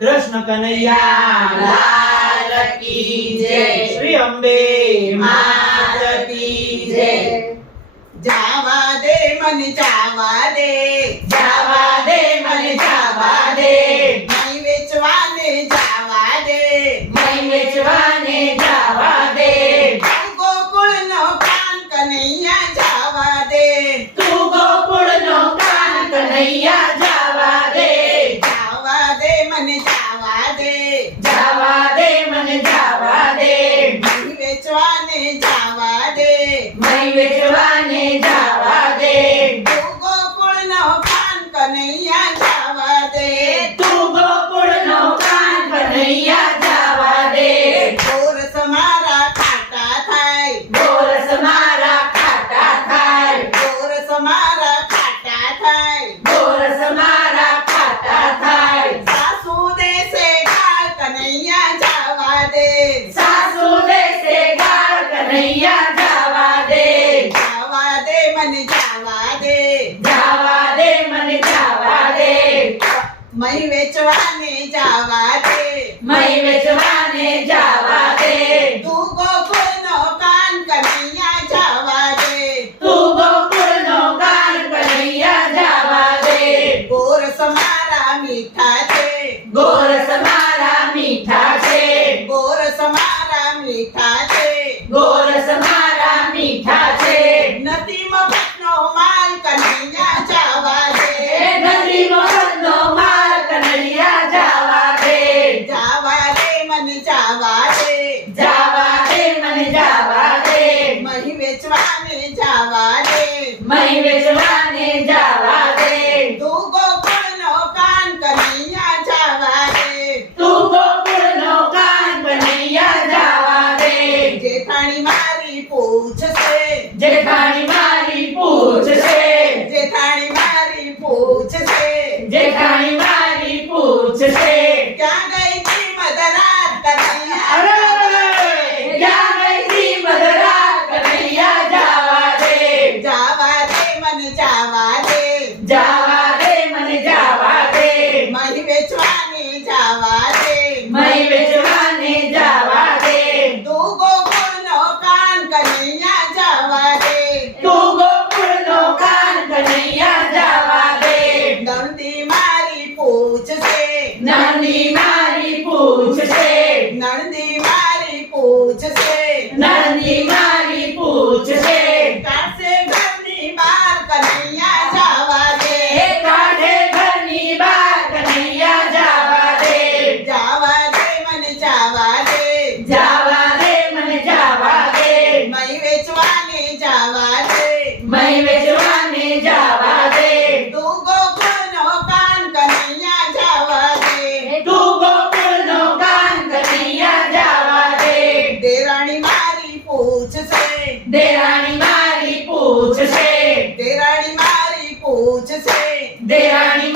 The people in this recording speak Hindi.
कृष्ण कन्हैया श्री अम्बे मारती जय। जावा दे मन जावा दे। जावा दे मन जावा दे। मई बेचवाने जावा दे। मई बेचवाने जावा दे। गोकुल नो कान कन्हैया जावा दे। तू गोकुल नो कान कन्हैया जावा दे। Yeah. મય વેચવાને જવા દે મય વેચવાને જવા દે તું ગોકુળ નો કાન કનૈયા જવા દે તું ગોકુળ નો કાન કનૈયા જવા દે ગોરસ મારા મીઠા છે ગોરસ મારા મીઠા છે ગોરસ મારા મીઠા দেখে de are